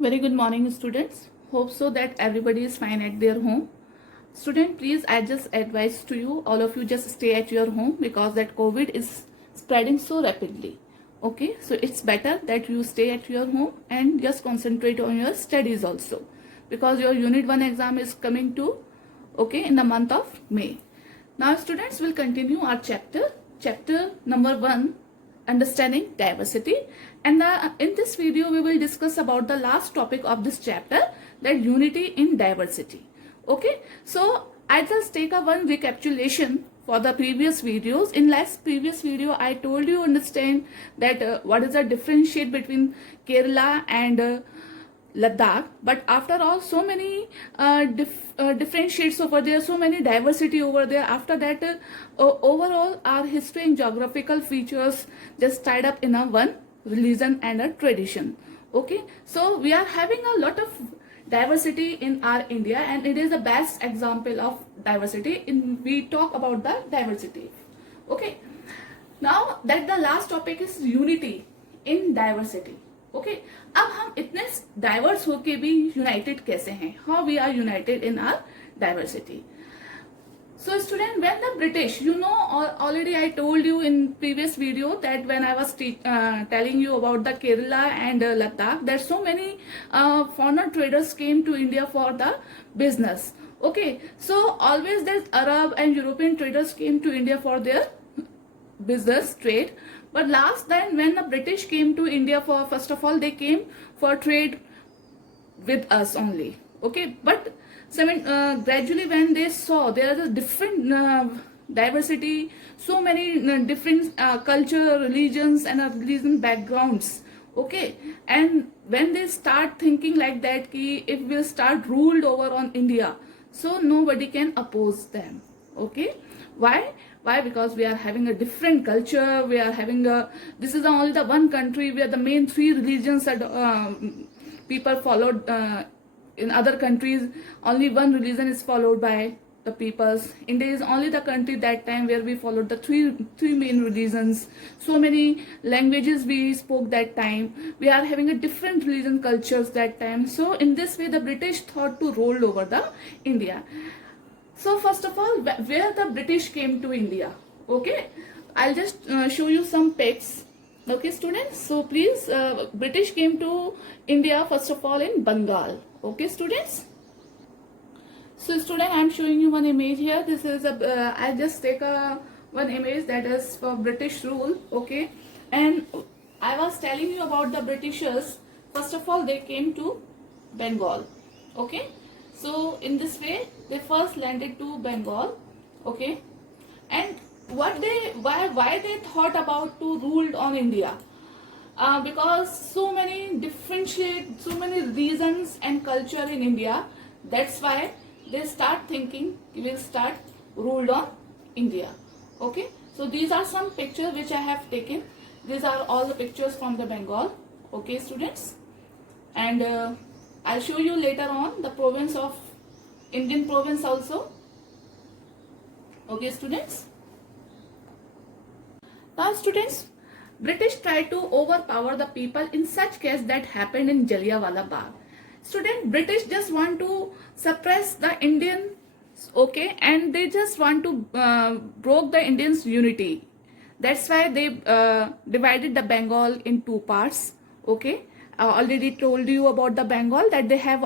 Very good morning, students. Hope so that everybody is fine at their home. Student, please, I just advise to you, all of you just stay at your home because that COVID is spreading so rapidly. Okay, so it's better that you stay at your home and just concentrate on your studies also, because your Unit 1 exam is coming to, okay, in the month of May. Now, students, will continue our chapter number 1, understanding diversity, and in this video we will discuss about the last topic of this chapter, that unity in diversity. Okay, so I just take a one recapitulation for the previous videos. In previous video I told you understand that what is the differentiate between Kerala and Ladakh, but after all, so many different shades over there, so many diversity over there. After that, overall, our history and geographical features just tied up in a one religion and a tradition. Okay, so we are having a lot of diversity in our India, and it is the best example of diversity. We talk about the diversity. Okay, now that the last topic is unity in diversity. Okay अब हम इतने diverse होके भी united कैसे हैं, how we are united in our diversity. So student, when the British, you know, already I told you in previous video that when I was telling you about the Kerala and Ladakh, that so many foreign traders came to India for the business. Okay, so always there's Arab and European traders came to India for their business trade. But last time when the British came to India, for first of all they came for trade with us only. Okay, but gradually when they saw there is a different diversity, so many different culture, religions and religion backgrounds. Okay, and when they start thinking like that ki if we start ruled over on India, so nobody can oppose them. Okay, why? Because we are having a different culture, we are having this is only the one country where the main three religions that people followed. In other countries only one religion is followed by the peoples. India is only the country that time where we followed the three main religions. So many languages we spoke that time. We are having a different religion cultures that time. So in this way the British thought to roll over the India. So first of all, where the British came to India. Okay, I'll just show you some pics. Okay students, so please, British came to India first of all in Bengal. Okay students, so student, I'm showing you one image here. This is I'll just take one image that is for British rule. Okay, and I was telling you about the Britishers. First of all, they came to Bengal. Okay, so in this way they first landed to Bengal. Okay, and why they thought about to rule on India, because so many differentiate, so many reasons and culture in India. That's why they start thinking we will start ruled on India. Okay, so these are some pictures which I have taken. These are all the pictures from the Bengal. Okay students, and I'll show you later on the province of Indian province also. Okay students, now students, British tried to overpower the people in such case that happened in Jallianwala Bagh. Student, British just want to suppress the Indians, okay, and they just want to broke the Indians' unity. That's why they divided the Bengal in two parts. Okay, already told you about the Bengal, that they have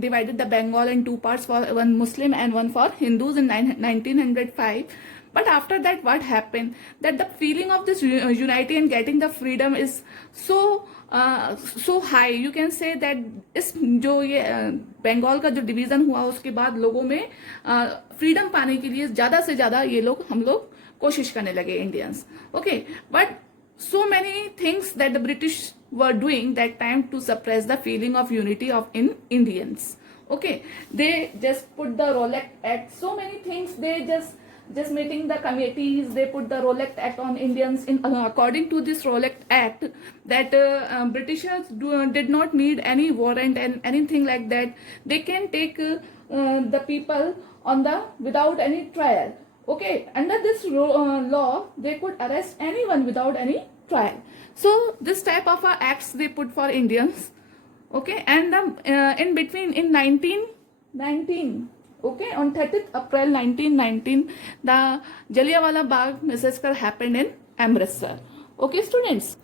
divided the Bengal in two parts, for one Muslim and one for Hindus in 1905. But after that what happened, that the feeling of this unity and getting the freedom is so high. You can say that इस जो ये बंगाल का जो division हुआ उसके बाद लोगों में फ्रीडम पाने के लिए ज़्यादा से ज़्यादा हम लोग कोशिश करने लगे Indians. Okay, but so many things that the British were doing that time to suppress the feeling of unity of Indians. Okay, they just put the Rowlatt Act, so many things. They just meeting the committees, they put the Rowlatt Act on Indians. In according to this Rowlatt Act, that Britishers did not need any warrant and anything like that. They can take the people on the without any trial. Okay, under this law, they could arrest anyone without any trial. So this type of acts they put for Indians. Okay, and in between in 1919, okay, on 30th April 1919, the Jallianwala Bagh massacre happened in Amritsar. Okay, students.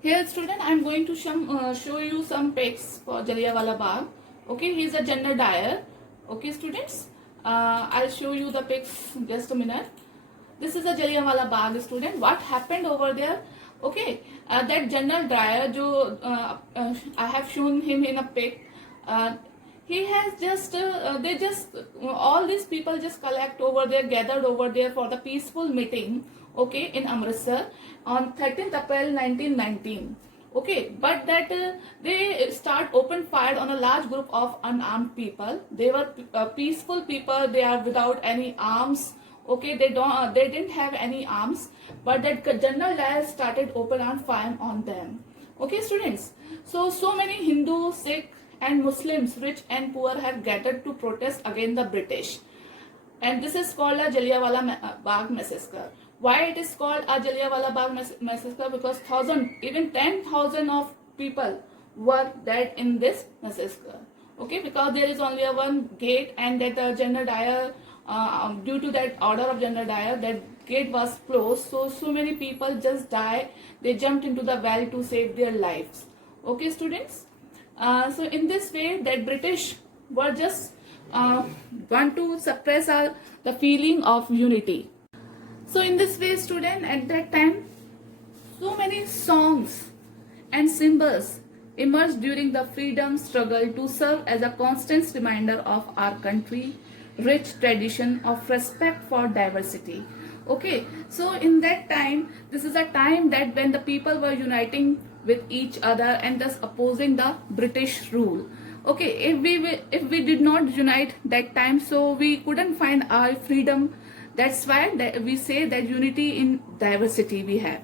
Here, student, I am going to show you some pics for Jallianwala Bagh. Okay, he is a General Dyer. Okay, students, I'll show you the pics in just a minute. This is a Jallianwala Bagh, student. What happened over there? Okay, that General Dyer, I have shown him in a pic. Uh, he has all these people just collect over there, gathered over there for the peaceful meeting, okay, in Amritsar on 13th April 1919. Okay, but that they start open fire on a large group of unarmed people. They were peaceful people. They are without any arms. Okay, they didn't have any arms, but that General Dyer started open on fire on them. Okay, students. So many Hindu, Sikh, and Muslims, rich and poor, have gathered to protest against the British. And this is called a Jallianwala Bagh massacre. Why it is called a Jallianwala Bagh massacre? Because even 10,000 of people were dead in this massacre. Okay, because there is only one gate, and that General Dyer, due to that order of General Dyer, that gate was closed. So many people just died. They jumped into the well to save their lives. Okay, students. So in this way, that British were just want to suppress the feeling of unity. So in this way, student, at that time, so many songs and symbols emerged during the freedom struggle to serve as a constant reminder of our country, rich tradition of respect for diversity. Okay, so in that time, this is a time that when the people were uniting with each other and thus opposing the British rule. Okay, if we did not unite that time, so we couldn't find our freedom. That's why we say that unity in diversity we have.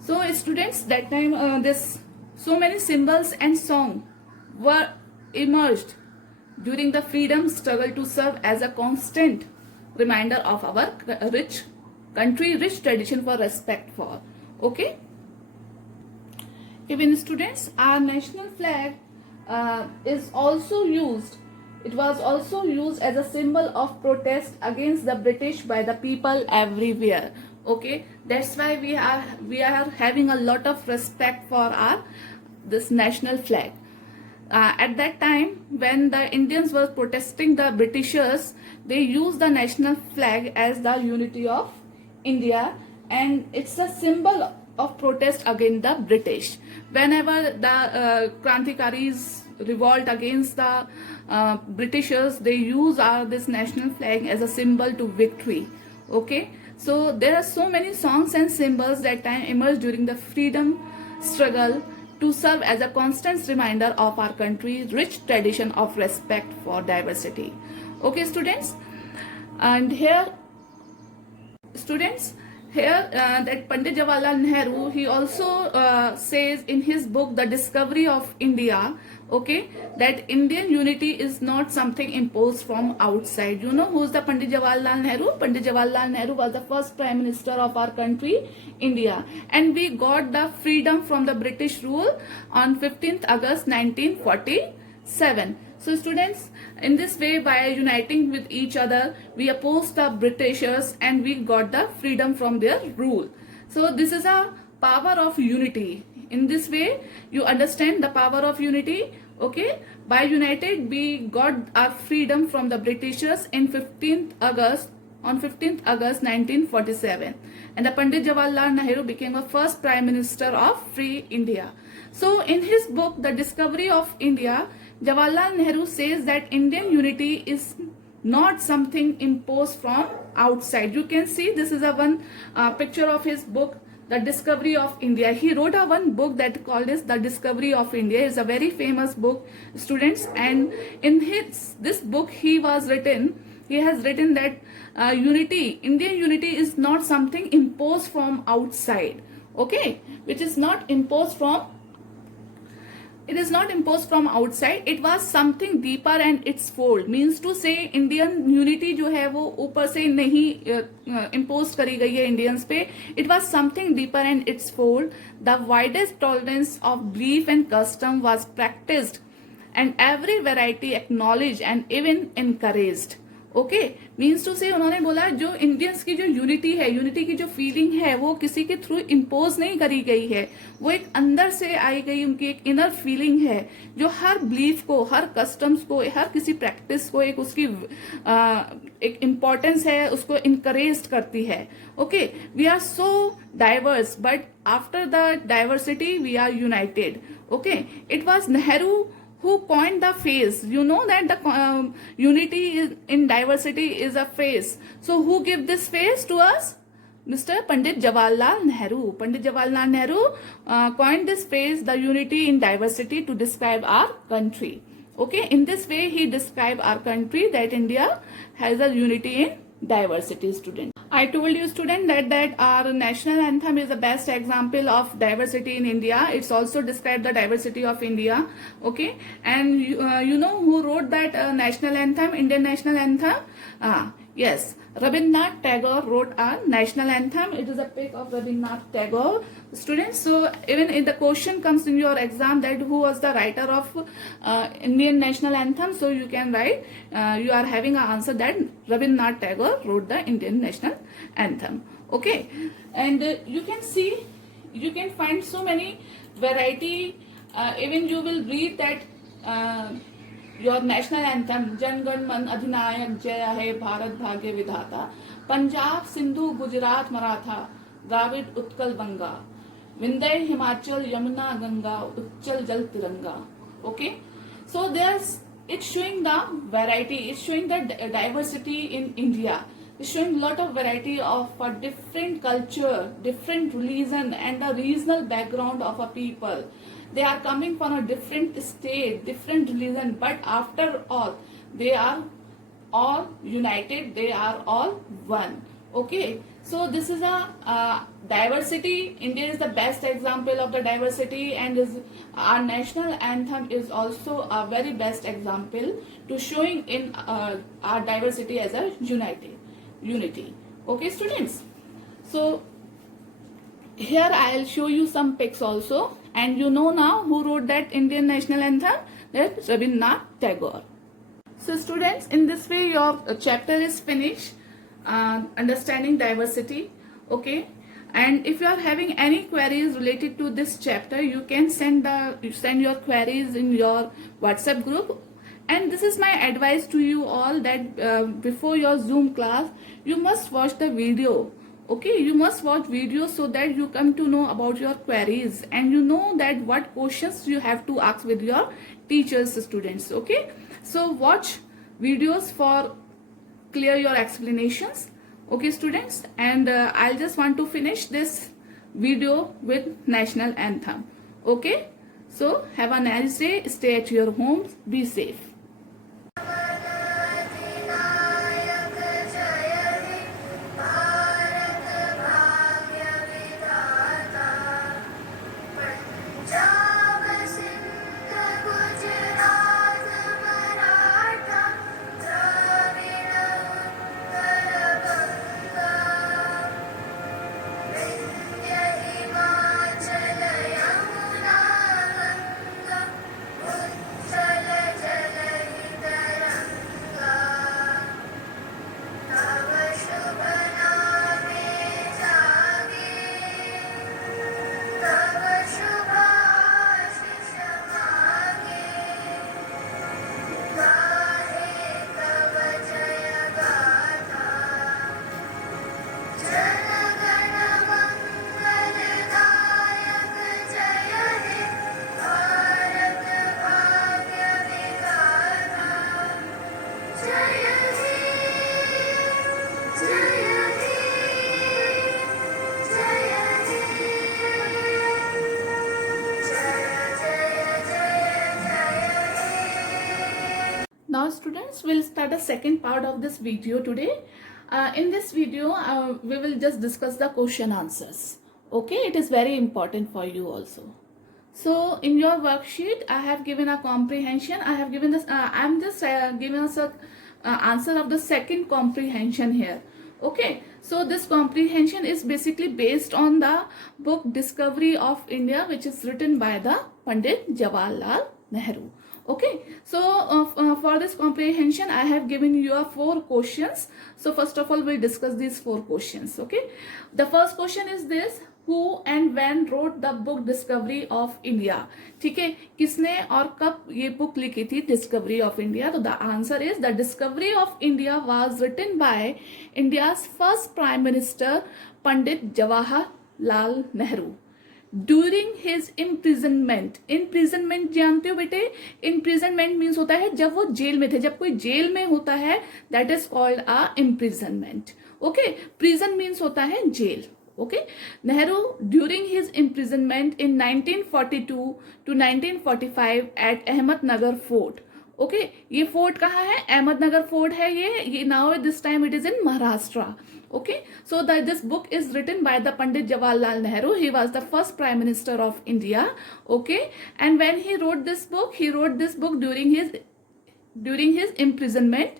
So students, that time this so many symbols and song were emerged during the freedom struggle to serve as a constant reminder of our rich country, rich tradition for respect for. Okay. Even students, our national flag is also used. It was also used as a symbol of protest against the British by the people everywhere. Okay, that's why we are having a lot of respect for our this national flag. At that time, when the Indians were protesting the Britishers, they used the national flag as the unity of India, and it's a symbol of protest against the British. Whenever the Krantikaris revolt against the Britishers, they use this national flag as a symbol to victory. Okay, so there are so many songs and symbols that time emerged during the freedom struggle to serve as a constant reminder of our country's rich tradition of respect for diversity. Okay, students, and here, students, here that Pandit Jawaharlal Nehru, he also says in his book The Discovery of India, okay, that Indian unity is not something imposed from outside. You know who's the Pandit Jawaharlal Nehru? Pandit Jawaharlal Nehru was the first Prime Minister of our country, India, and we got the freedom from the British rule on 15th August 1947. So students, in this way, by uniting with each other, we opposed the Britishers and we got the freedom from their rule. So this is a power of unity. In this way, you understand the power of unity. Okay, by united, we got our freedom from the Britishers in 15th August. On 15th August 1947, and the Pandit Jawaharlal Nehru became the first Prime Minister of free India. So in his book The Discovery of India, Jawaharlal Nehru says that Indian unity is not something imposed from outside. You can see this is a one picture of his book The Discovery of India. He wrote a one book that called as The Discovery of India. It's a very famous book, students, and in this book he has written that Indian unity is not something imposed from outside, okay, which is not imposed from It is not imposed from outside. It was something deeper and its fold. Means to say Indian unity जो है वो ऊपर से नहीं imposed करी गई है Indians पे. It was something deeper and its fold. The widest tolerance of belief and custom was practiced, and every variety acknowledged and even encouraged. Okay, means to say उन्होंने बोला जो इंडियंस की जो यूनिटी है, यूनिटी की जो feeling है वो किसी के थ्रू इम्पोज नहीं करी गई है, वो एक अंदर से आई गई उनकी एक इनर फीलिंग है जो हर बिलीफ को, हर कस्टम्स को, हर किसी प्रैक्टिस को एक उसकी एक इम्पोर्टेंस है, उसको इनकरेज करती है. Okay, we are so diverse but after the diversity we are united. Okay, it was Nehru who coined the phrase. You know that the unity in diversity is a phrase. So who gave this phrase to us? Mr. Pandit Jawaharlal Nehru. Pandit Jawaharlal Nehru coined this phrase, the unity in diversity, to describe our country. Okay, in this way he described our country, that India has a unity in diversity. Student, I told you student that our national anthem is the best example of diversity in India. It's also described the diversity of India. Okay, and you know who wrote that national anthem, Indian national anthem? Yes, Rabindranath Tagore wrote our national anthem. It is a pic of Rabindranath Tagore. Students, so even if the question comes in your exam that who was the writer of Indian national anthem, so you can write, you are having an answer that Rabindranath Tagore wrote the Indian national anthem. Okay, and you can see, you can find so many variety. Even you will read that your national anthem, Jana Gana मन अधिनायक जय है भारत भाग्य विधाता, पंजाब सिंधु गुजरात मराठा द्राविड़ उत्कल बंगा, विंध्य हिमाचल यमुना गंगा उच्चल जल तिरंगा. Okay, so there's, it's showing the variety, it's showing the diversity in India. It's showing a lot of variety of a different culture, different religion, and the regional background of a people. They are coming from a different state, different religion, but after all, they are all united, they are all one. Okay, so this is a diversity. India is the best example of the diversity, and is our national anthem is also a very best example to showing in our diversity as a unity. Okay, students, so here I'll show you some pics also, and you know now who wrote that Indian national anthem, that Rabindranath Tagore. So students, in this way your chapter is finished, understanding diversity. Okay, and if you are having any queries related to this chapter, you can send your queries in your WhatsApp group. And this is my advice to you all, that before your Zoom class, you must watch the video. Okay, you must watch videos so that you come to know about your queries, and you know that what questions you have to ask with your teachers, students. Okay, so watch videos for clear your explanations. Okay, students, and I'll just want to finish this video with national anthem. Okay, so have a nice day, stay at your homes, be safe. Now students, we'll start the second part of this video today. In this video, we will just discuss the question answers. Okay, it is very important for you also. So in your worksheet, I have given a comprehension. I have given this. I'm just giving us a answer of the second comprehension here. Okay. So this comprehension is basically based on the book Discovery of India, which is written by the Pandit Jawaharlal Nehru. Okay. So for this comprehension, I have given you 4 questions. So first of all, we'll discuss these 4 questions. Okay. The first question is this: who and when wrote the book Discovery of India? ठीक है, किसने और कब ये book लिखी थी Discovery of India? तो the answer is the Discovery of India was written by India's first prime minister Pandit Jawaharlal Nehru during his imprisonment. Imprisonment जानते हो बेटे? इम्प्रिजनमेंट मीन्स होता है जब वो जेल में थे. जब कोई जेल में होता है that is called a imprisonment. Okay, prison means होता है jail. Okay, Nehru during his imprisonment in 1942 to 1945 at Ahmednagar Fort. Okay, ये फोर्ट कहाँ है? अहमदनगर फोर्ट है ये now this time it is in Maharashtra. Okay, so this book is written by the Pandit Jawaharlal Nehru. He was the first prime minister of India. Okay, and when he wrote this book during his imprisonment.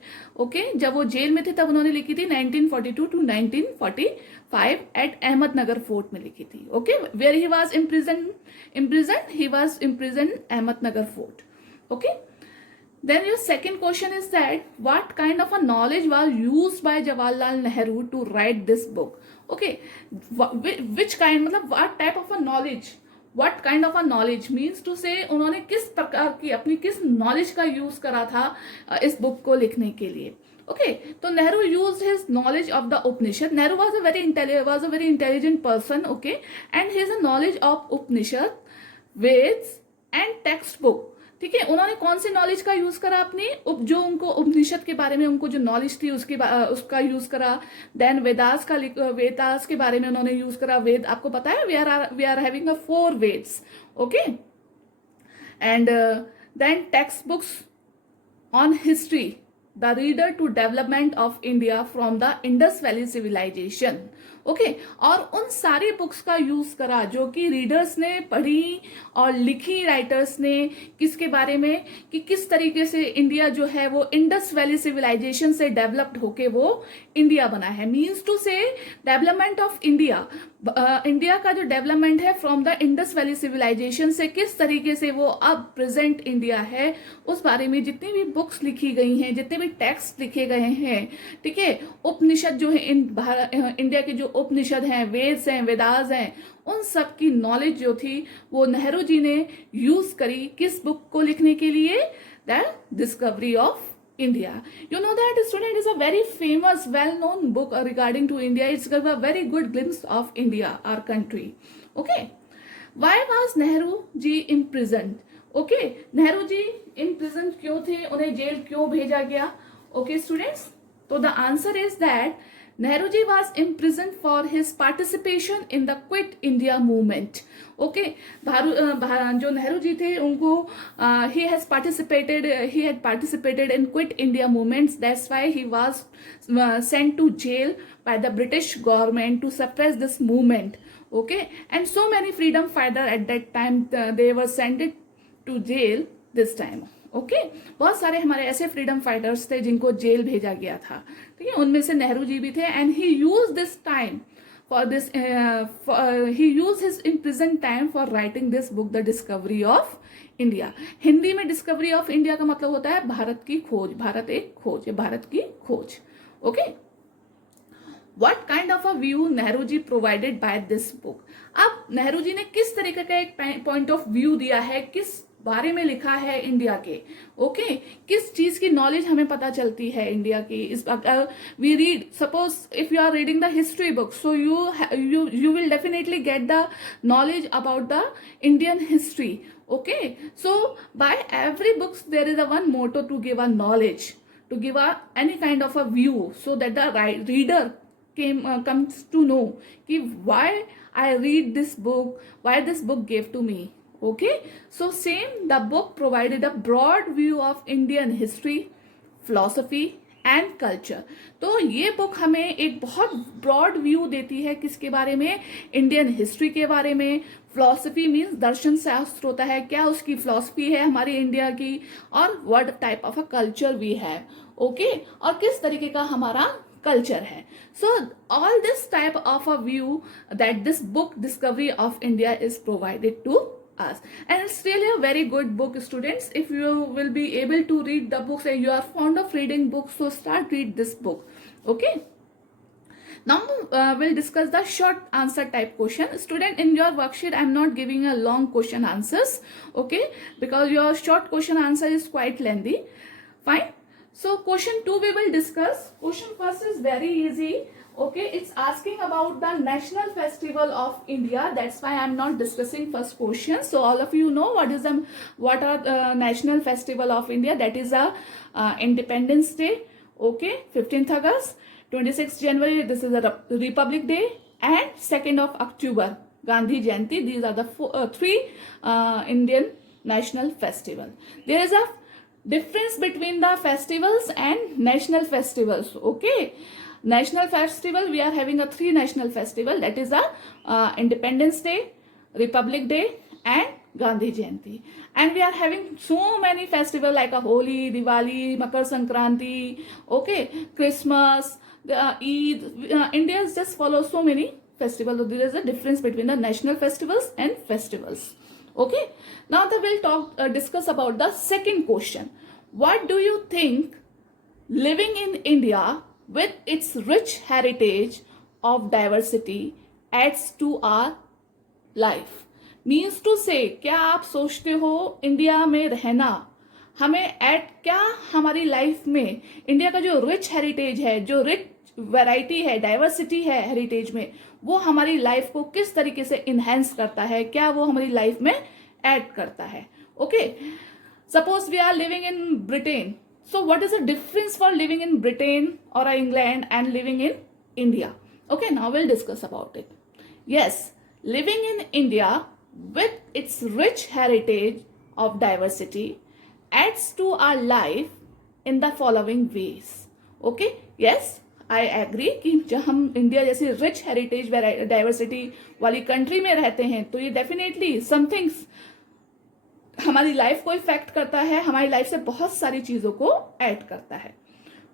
Okay, जब वो jail में थे तब उन्होंने लिखी थी 1942 to 1945 at Ahmednagar fort में लिखी थी. Okay, where he was imprisoned, he was imprisoned Ahmednagar Fort. Okay, then your second question is that what kind of a knowledge was used by Jawaharlal Nehru to write this book? Okay, which kind, मतलब what type of a knowledge? What kind of a knowledge means to say उन्होंने किस प्रकार की अपनी किस knowledge का use करा था इस बुक को लिखने के लिए. ओके, तो Nehru use his knowledge of the Upanishad. Nehru was a very intelligent person. Okay, and his knowledge of Upanishad, Vedas and text book. ठीक है, उन्होंने कौन सी नॉलेज का यूज करा अपनी जो उनको उपनिषद के बारे में उनको जो नॉलेज थी उसका यूज करा. देन वेदास के बारे में उन्होंने यूज करा. वेद आपको पता है we are having 4 Vedas. Okay, and then text books on history, the reader to development of India from the Indus valley civilisation. Okay, और उन सारी बुक्स का यूज करा जो कि रीडर्स ने पढ़ी और लिखी राइटर्स ने किसके बारे में कि किस तरीके से इंडिया जो है वो इंडस वैली सिविलाइजेशन से डेवलप्ड होके वो इंडिया बना है. Means to say development of India, India का जो डेवलपमेंट है from the Indus valley civilization से किस तरीके से वो अब प्रेजेंट इंडिया है उस बारे में जितनी भी बुक्स लिखी गई हैं, जितने भी टेक्स्ट लिखे गए हैं. ठीक है, उपनिषद जो है इंडिया के जो उपनिषद हैं, वेद्स हैं, वेदास हैं, उन सब की नॉलेज जो थी वो नेहरू जी ने यूज करी किस बुक को लिखने के लिए? The Discovery of India. You know that student is a very famous, well-known book regarding to India. It's got a very good glimpse of India, our country. Okay. Why was Nehru ji imprisoned? Okay. Nehru ji imprisoned क्यों थे? उन्हें jail क्यों भेजा गया? Okay, students. So the answer is that Nehru ji was imprisoned for his participation in the Quit India movement. Okay, जो नेहरू जी थे उनको he had participated in Quit India movements. That's why he was sent to jail by the British government to suppress this movement. Okay, and so many freedom fighters at that time they were sent to jail this time. Okay, बहुत सारे हमारे ऐसे freedom fighters थे जिनको jail भेजा गया था. ठीक है, उनमें से नेहरू जी भी थे. And he use this time for this he use his imprison time for writing this book the Discovery of India. Hindi में डिस्कवरी ऑफ इंडिया का मतलब होता है भारत की खोज. भारत एक खोज, भारत की खोज. Okay, What kind of a view Nehru ji provided by this book? अब नेहरू जी ने किस तरीके का एक पॉइंट ऑफ व्यू दिया है, किस बारे में लिखा है इंडिया के. ओके, किस चीज की नॉलेज हमें पता चलती है इंडिया की? Is we read, suppose if you are reading the history book, so you will definitely get the knowledge about the Indian history. Okay, so by every books there is a one motto to give a knowledge, to give a any kind of a view, so that the reader comes to know कि why I read this book, why this book gave to me. Okay, so same the book provided a broad view of Indian history, philosophy and culture. तो ये book हमें एक बहुत broad view देती है किसके बारे में, इंडियन हिस्ट्री के बारे में। फिलॉसफी मीन्स दर्शन शास्त्र होता है, क्या उसकी फिलॉसफी है हमारी इंडिया की, और what type of a culture we have, okay, और किस तरीके का हमारा कल्चर है। So all this type of a view that this book discovery of India is provided to us, and it's really a very good book, students. If you will be able to read the books and you are fond of reading books, so start read this book, okay. Now we'll discuss the short answer type question. Student, in your worksheet I'm not giving a long question answers, okay, because your short question answer is quite lengthy. Fine. So question 2 we will discuss. Question first is very easy. Okay, it's asking about the national festival of India. That's why I'm not discussing first question. So all of you know what are the national festival of India. That is a Independence Day. Okay, 15th August, 26th January. This is a Republic Day, and 2nd of October, Gandhi Jayanti. These are the three Indian national festival. There is a difference between the festivals and national festivals. Okay. National festival, we are having a 3 national festival, that is a Independence Day, Republic Day and Gandhi Jayanti. And we are having so many festival like a Holi, Diwali, Makar Sankranti, okay, Christmas, Eid. India just follows so many festivals. So there is a difference between the national festivals and festivals. Okay, now we'll discuss about the second question. What do you think living in India with its rich heritage of diversity adds to our life? Means to say, क्या आप सोचते हो India में रहना हमें क्या हमारी life में इंडिया का जो रिच हेरिटेज है, जो रिच वैरायटी है, डाइवर्सिटी है हेरिटेज में, वो हमारी लाइफ को किस तरीके से इनहेंस करता है, क्या वो हमारी लाइफ में ऐड करता है? Okay, suppose we are living in Britain. So what is the difference for living in Britain or England and living in India? Okay, now we'll discuss about it. Yes, living in India with its rich heritage of diversity adds to our life in the following ways. Okay, yes, I agree कि जब हम India जैसी rich heritage diversity वाली country में रहते हैं तो ये डेफिनेटली समथिंग्स हमारी लाइफ को इफेक्ट करता है, हमारी लाइफ से बहुत सारी चीजों को ऐड करता है.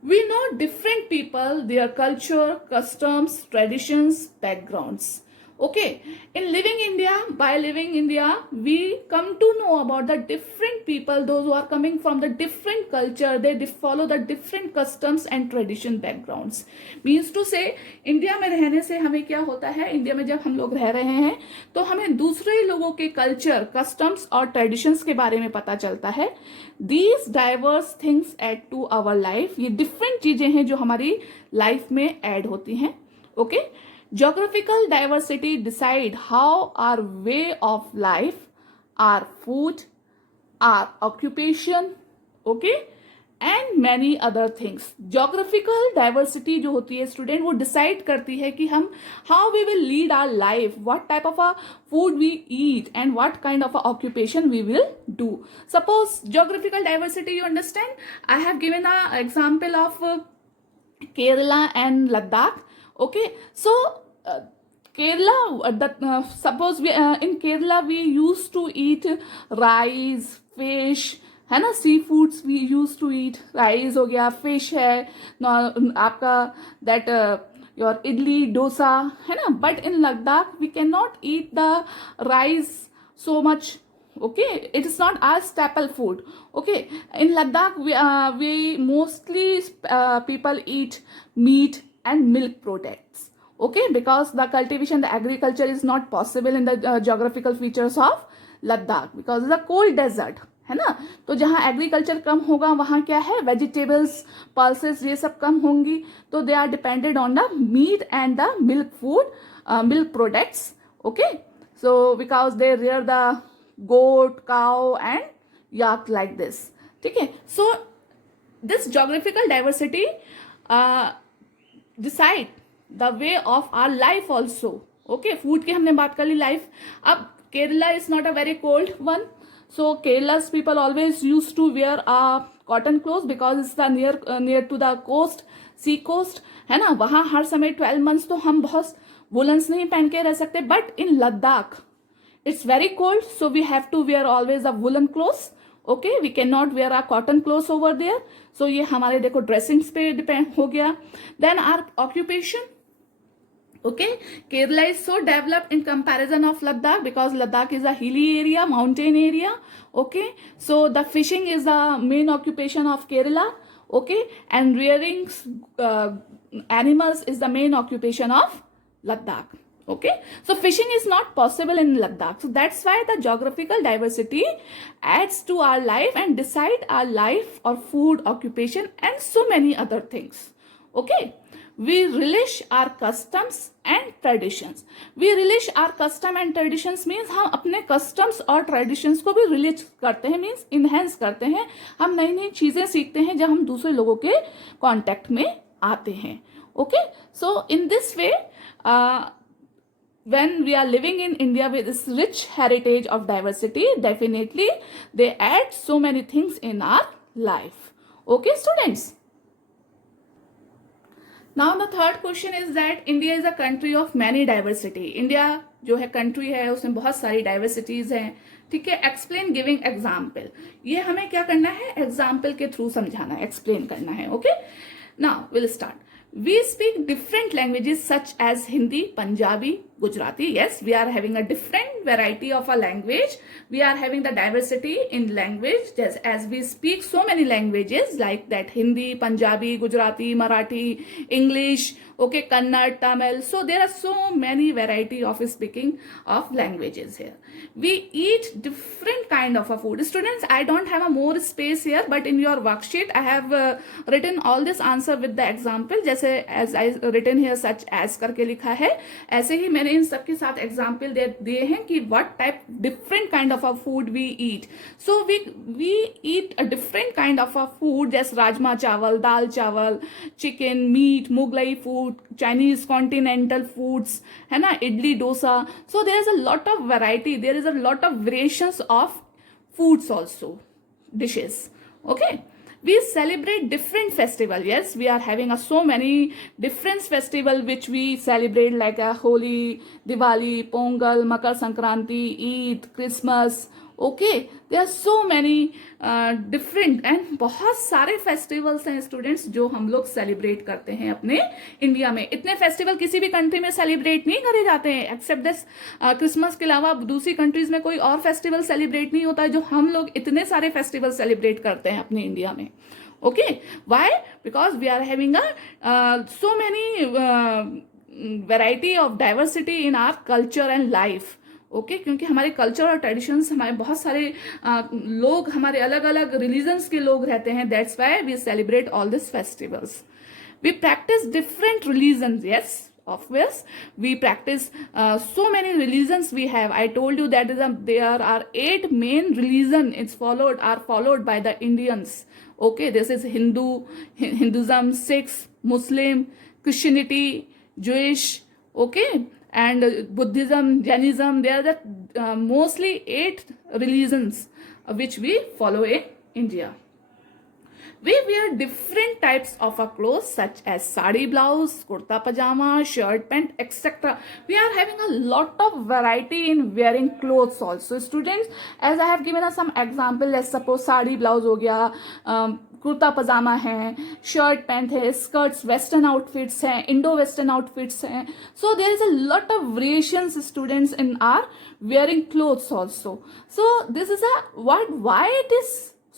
We know different people, their culture, customs, traditions, backgrounds. Okay, in living India, by living India, we come to know about the different people, those who are coming from the different culture, they follow the different customs and tradition backgrounds. Means to say, India में रहने से हमें क्या होता है, India में जब हम लोग रह रहे हैं तो हमें दूसरे लोगों के कल्चर, कस्टम्स और ट्रेडिशंस के बारे में पता चलता है. These diverse things add to our life. ये डिफरेंट चीजें हैं जो हमारी लाइफ में ऐड होती हैं. Okay, Geographical diversity decide how our way of life, our food, our occupation, okay, and many other things. Geographical diversity जो होती है स्टूडेंट, वो डिसाइड करती है कि हम how we will lead our life, what type of a food we eat, and what kind of a occupation we will do. Suppose geographical diversity, you understand? I have given an example of Kerala and Ladakh. Okay, so Kerala, suppose we in Kerala we used to eat rice, fish, है ना, sea foods we use to eat. Rice हो गया, fish है, आपका that your idli dosa है ना. But in Ladakh we can not eat the rice so much. Okay, it is not our staple food. Okay, in Ladakh we mostly people eat meat and milk products. Okay, because the cultivation, the agriculture is not possible in the geographical features of Ladakh because it's a cold desert, है ना. तो जहाँ agriculture कम होगा वहाँ क्या है, vegetables, pulses, ये सब कम होंगी. तो they are depended on the meat and the milk food, milk products. Okay, so because they rear the goat, cow and yak like this. ठीक है, so this geographical diversity decide the way of our life also. Okay, food की हमने बात कर ली. Life, अब Kerala is not a very cold one, So Kerala's people always used to wear cotton clothes because it's the near to the coast, sea coast, है ना. वहाँ हर समय 12 months तो हम बहुत woolens नहीं पहन के रह सकते. But in Ladakh it's very cold, so we have to wear always a woolen clothes. Okay, we cannot wear a cotton clothes over there. So ये हमारे देखो ड्रेसिंग्स पे डिपेंड हो गया. Then our occupation. Okay, Kerala is so developed in comparison of Ladakh because Ladakh is a hilly area, mountain area. Okay, so the fishing is the main occupation of Kerala. Okay, and rearing animals is the main occupation of Ladakh. Okay, so fishing is not possible in Ladakh. So that's why the geographical diversity adds to our life and decide our life or food, occupation, and so many other things. Okay, we relish our customs and traditions. We relish our custom and traditions means हम अपने customs और traditions को भी relish करते हैं, means enhance करते हैं. हम नई नई चीजें सीखते हैं जब हम दूसरे लोगों के contact में आते हैं. Okay, so in this way when we are living in India with this rich heritage of diversity, definitely they add so many things in our life. Okay, students. Now the third question is that India is a country of many diversity. India जो है country है उसमें बहुत सारी diversities हैं. ठीक है, explain giving example. ये हमें क्या करना है, example के through समझाना है, explain करना है. Okay, now we'll start. We speak different languages such as Hindi, Punjabi, Gujarati. Yes, we are having a different variety of a language. We are having the diversity in language as we speak so many languages like that Hindi, Punjabi, Gujarati, Marathi, English, okay, Kannada, Tamil. So there are so many variety of speaking of languages here. We eat different kind of a food. Students, I don't have a more space here, but in your worksheet I have written all this answer with the example. जैसे as I written here such as करके लिखा है, ऐसे ही मैंने इन सब के साथ example दिए हैं कि what type different kind of a food we eat. So we eat a different kind of a food जैसे राजमा चावल, दाल चावल, chicken, meat, Mughlai food, Chinese continental foods, है ना, idli dosa. So there is a lot of variety, there is a lot of variations of foods also, dishes. Okay, we celebrate different festival. Yes, we are having so many different festival which we celebrate like Holi, Diwali, Pongal, Makar Sankranti, Eid, Christmas. Okay, there are so many different and बहुत सारे festivals हैं students जो हम लोग celebrate करते हैं अपने India में. इतने festival किसी भी country में celebrate नहीं करे जाते हैं except this Christmas के अलावा दूसरी countries में कोई और festival celebrate नहीं होता है जो हम लोग इतने सारे festival celebrate करते हैं अपने इंडिया में. Okay, why? Because we are having so many variety of diversity in our culture and life. Okay क्योंकि हमारे कल्चर और ट्रेडिशंस हमारे बहुत सारे लोग हमारे अलग अलग रिलीजन्स के लोग रहते हैं. That's why we celebrate all this festivals. We practice different religions. Yes, obvious, we practice so many religions we have. I told you that there are 8 main religion are followed by the Indians. Okay, this is Hinduism, Sikhs, Muslim, Christianity, Jewish, okay, and Buddhism, Jainism. They are the mostly 8 religions which we follow in India. We wear different types of clothes such as sari blouse, kurta pajama, shirt, pant, etc. We are having a lot of variety in wearing clothes also. Students, as I have given us some example, let's suppose sari blouse हो गया, कुर्ता पजामा है, shirt pant है, skirts western outfits हैं, Indo western outfits हैं. So there is a lot of variations students in are wearing clothes also. So this is why it is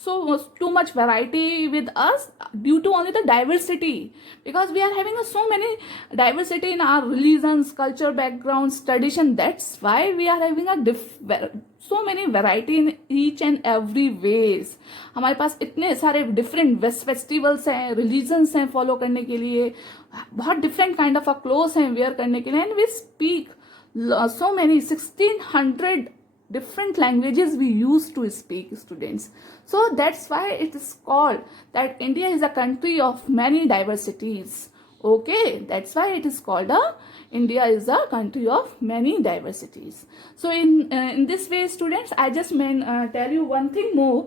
so too much variety with us due to only the diversity, because we are having so many diversity in our religions, culture, backgrounds, tradition. That's why we are having so many variety in each and every ways. हमारे पास इतने सारे different festivals हैं, religions हैं follow करने के लिए, बहुत different kind of clothes हैं wear करने के लिए, and we speak so many 1600 different languages we used to speak, students. So that's why it is called that India is a country of many diversities. Okay, that's why it is called India is a country of many diversities. So in this way, students, I just tell you one thing more.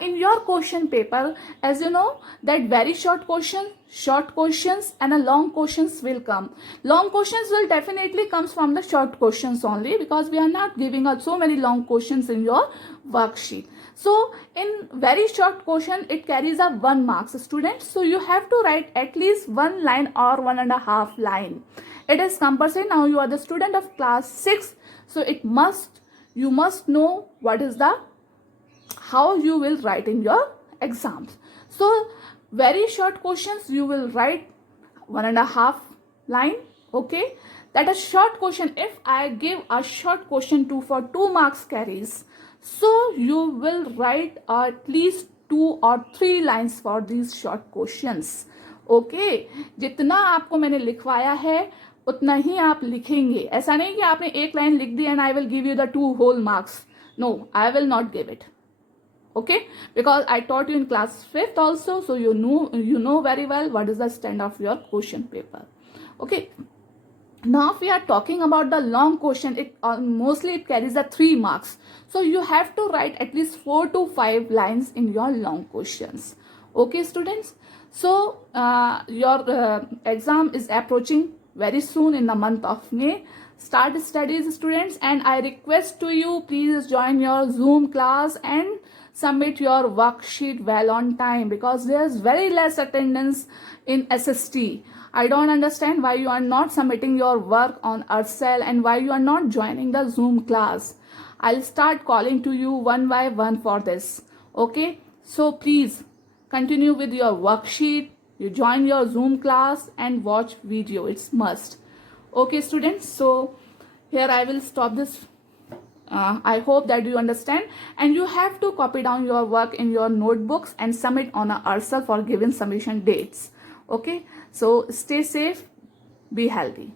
In your question paper, as you know, that very short questions and a long questions will come. Long questions will definitely comes from the short questions only, because we are not giving out so many long questions in your worksheet. So in very short question, it carries a 1 marks, students. So you have to write at least 1 line or 1.5 line. It is compulsory. Now you are the student of class 6. So you must know what is the how you will write in your exams. So very short questions you will write 1.5 line. Okay, that a short question. If I give a short question for 2 marks carries, so you will write at least 2 or 3 lines for these short questions. Okay, जितना आपको मैंने लिखवाया है उतना ही आप लिखेंगे. ऐसा नहीं कि आपने एक लाइन लिख दी and I will give you the 2 whole marks. No, I will not give it. Okay, because I taught you in class 5th also, so you know very well what is the stand of your question paper. Okay, now if we are talking about the long question, it mostly it carries the 3 marks. So you have to write at least 4 to 5 lines in your long questions. Okay, students, so your exam is approaching very soon in the month of May. Start studies, students, and I request to you, please join your Zoom class and submit your worksheet well on time, because there's very less attendance in SST. I don't understand why you are not submitting your work on Arcel and why you are not joining the Zoom class. I'll start calling to you one by one for this. Okay, so please continue with your worksheet, you join your Zoom class and watch video. It's must. Okay, students, so here I will stop this. I hope that you understand, and you have to copy down your work in your notebooks and submit on a Arcel for given submission dates. Okay, so stay safe, be healthy.